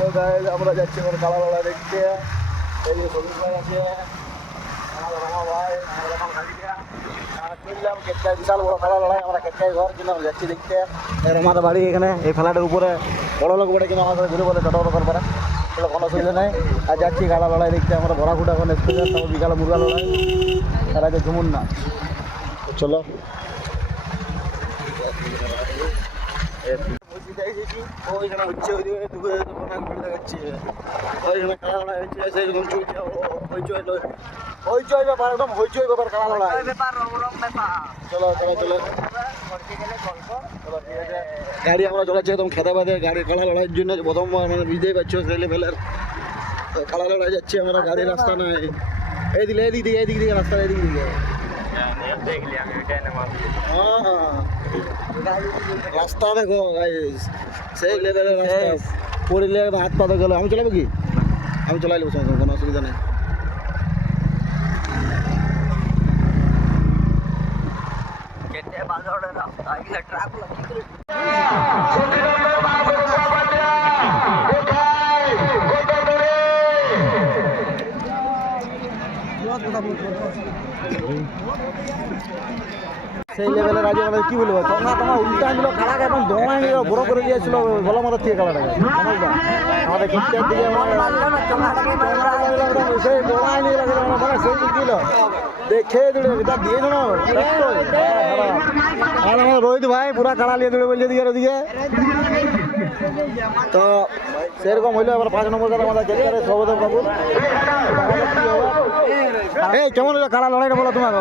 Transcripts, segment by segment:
তো গাইজ আমরা যাচ্ছি আমার কালা লড়াই দেখতে। এই যে সবুজ ভাই আছে, আমার রমা ভাই, আমরা এখন খালিকা চললাম কেটকায়, বিশাল বড় কালা লড়াই। আমরা কেটকায় ঘর কিন্তু আমরা যাচ্ছি দেখতে। এই রমাদের বাড়ি এখানে, এই ফ্ল্যাটের উপরে বড় লোক বলে কিন্তু আমাদের ঘুরে বলে ছোটো বড় পারে, সেটা কোনো অসুবিধা নেই। আর যাচ্ছি কালা লড়াই দেখতে। আমরা বড়াকুটা এখন স্পেশাল, তারপর বিকালে মুরগা লড়াই, তার আগে ঝুমুন না। চলো ওইখানে হচ্ছে, ওইখানে কালা লড়াই হচ্ছে, সেরকম চলছে হইচই ব্যাপার, একদম হইচই ব্যাপার কালা লড়াই। চলো চলো চলো, গাড়ি আমরা চলাচ্ছি একদম খেতে বাদে। গাড়ি কালা লড়াইয়ের জন্য প্রথম মানে বুঝতেই পারছো সেই লেভেলের কালা লড়াই যাচ্ছি আমরা। গাড়ির রাস্তা নাই, এইদিকে এদিক দিকে, এদিক দিকে রাস্তা, এদিক দিকে। হ্যাঁ রাস্তা দেখো গাইস, সেই লেভেলের রাস্তা। পড়লে হাত পা গেল। আমি চলাবো কি? আমি চলাই নেবো, কোনো অসুবিধা নেই। সেই লেভেলের আগে আমাদের কি বলবো, তোমার উল্টা দিল কালাকে, এবং দোয়া নিয়ে বড় করে দিয়েছিল বলা মতো থেকে কালাটাকে। আমাদের খিটকার দিকে সেই দোয়া নিয়ে মানে সেই দিল দেখে দিলে এটা দিয়ে দিল। আর আমার রোহিত ভাই পুরা কালা নিয়ে দিলে বলছে দিকে ওদিকে। তো সেরকম হইলো। এবার 5 নম্বর কাছে আমাদের কেটকারে সৌগত বাবু। এই কেমন হলো কালা লড়াইটা বলো তোমার?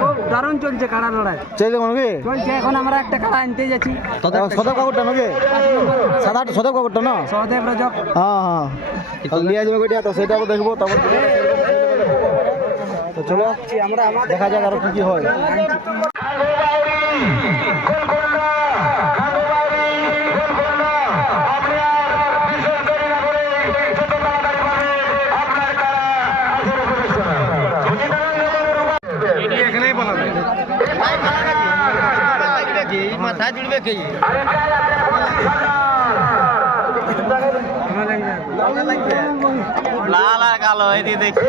খুব দারুণ চলছে কাড়া লড়াই, চলছে নাকি? চলছে। এখন আমরা একটা কাড়া আনতে যাচ্ছি, সদেব কাকুরটা নাকি? সাদা সদেব কাকুরটা না? সহদেব রাজক। হ্যাঁ হ্যাঁ, লিয়ে যাবে ওইটা, তো সেটাও দেখবো। তারপর তো চলো আমরা দেখা যাক আরো কি কি হয়। মাথা জুড়বে কে? লাল আর কালো এদিকে দেখি।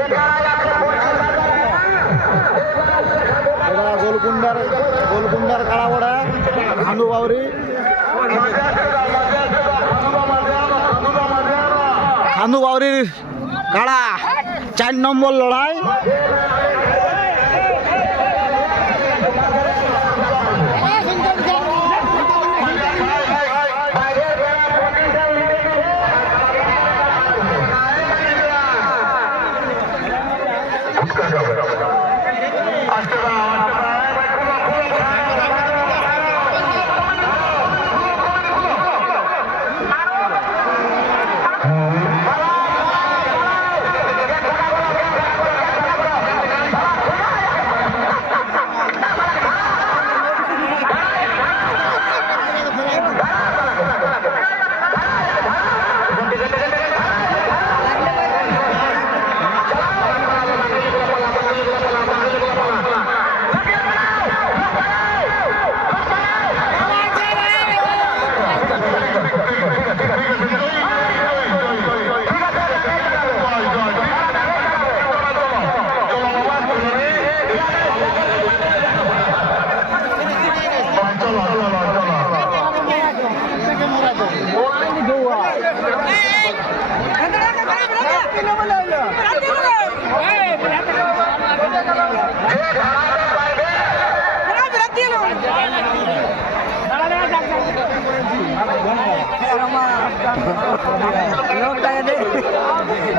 এটা গোলকুন্ডার কাড়া বড়া খান্দু বাউরি। খান্দু বাউরির কাড়া 4 নম্বর লড়াই।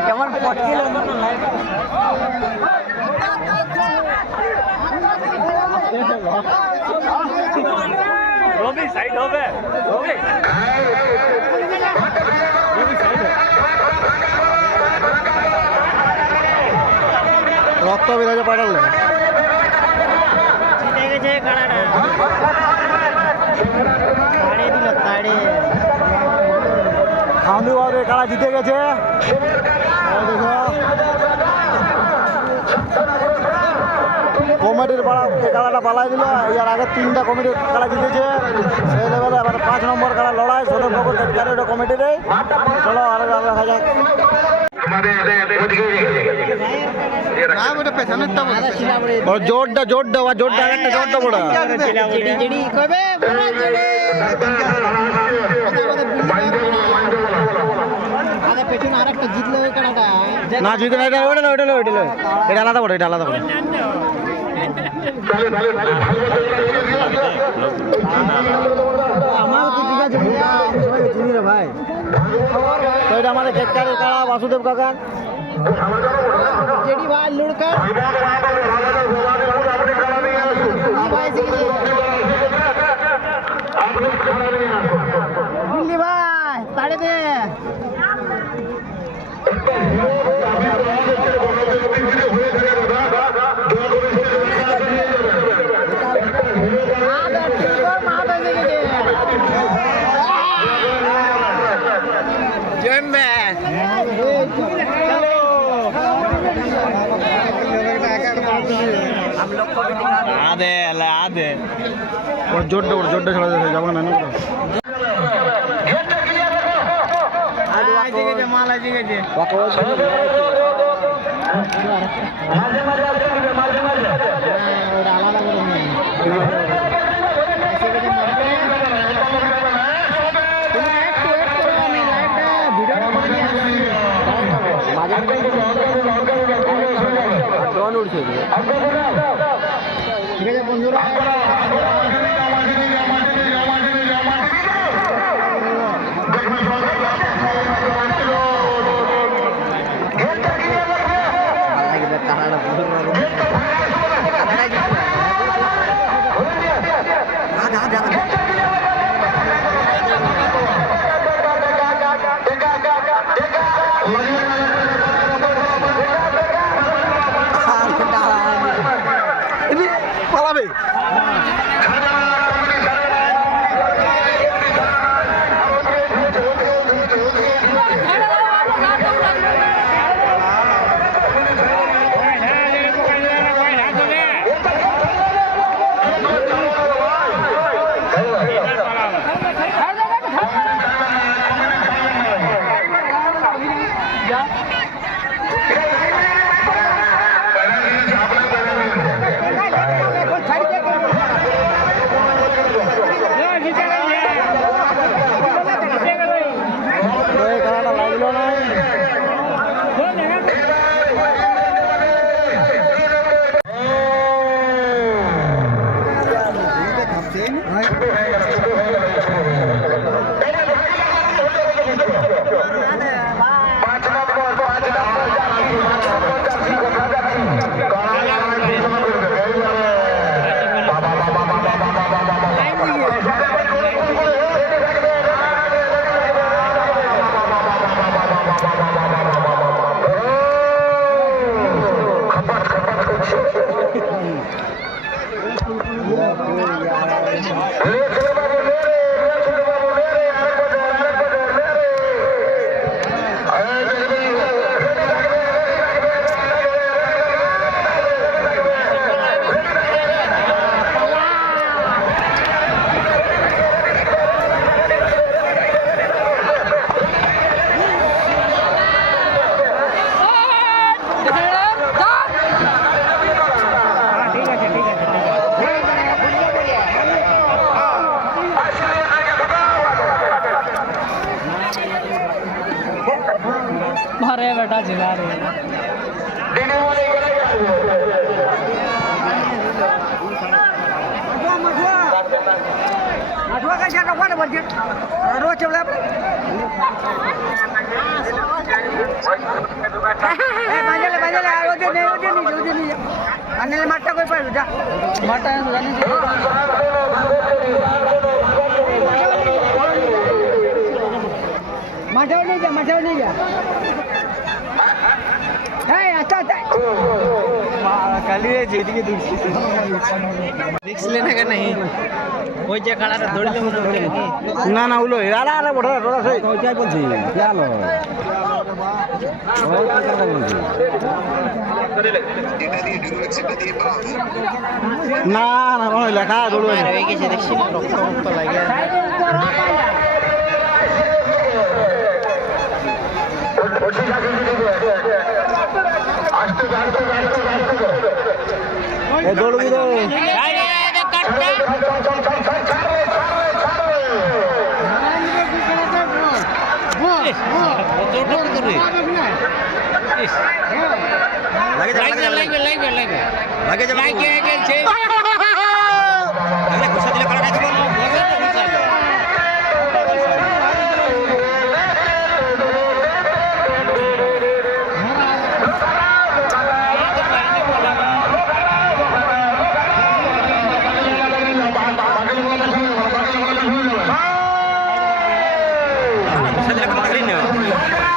কেমন পটকিল রবি সাইড হবে। রবি রক্ত বেরোতে পারলে গেছে কাড়াটা তাড়ে দিল তাড়ে। খান্দু বাউরির কাড়া জিতে গেছে। দেখো কমে কমিটির পাড়া এই খেলাটা পালাই দিল। এর আগে 3টা কমিটির খেলা জিতেছে, সেই লেভেলে এবার 5 নম্বর খেলা লড়াই সদরবাবু কেটকারি কমিটির। চলো আরো দেখা যাক। জোরটা জোরটা জোরটা একটা জোরটা বড় পেছনে আরেকটা জিতলো ওই কাড়াটা না জিতে না, এটা ওইটা ওইটা ওইটা এটা আলাদা বড়, এটা আলাদা বড়। আমার তো ঠিক আছে চিনি রে ভাই। তো এটা আমাদের কেটকারির কাড়া বাসুদেব কাকার। जेडी भाई लुड़कर दिल्ली भाई साढ़े दे জোরটা বড়, জোরটা ছাড়া যাবো না। माला जी गए ঠিক আছে বন্ধুরা পালাবে मारे बेटा जिला रे मठुआ का क्या कौन बन गया रोज चला ए बांधले बांधले ओदे नहीं अन्ने माटा कोई पर जा माटा जाने मजा नहीं जा अच्छा कल जीत के दूसरी रिक्स लेने का नहीं ওই যে কাড়াটা ধরিলে মনে হচ্ছে না না উলো আরে আরে বড় বড় সেই ওইটাই বলছি জানো না না কোনো লেখা দৌড় হয়ে গেছে দেখছি না রক্ত রক্ত লাগে দৌড়বি তো Saya tidak pernah kering ya.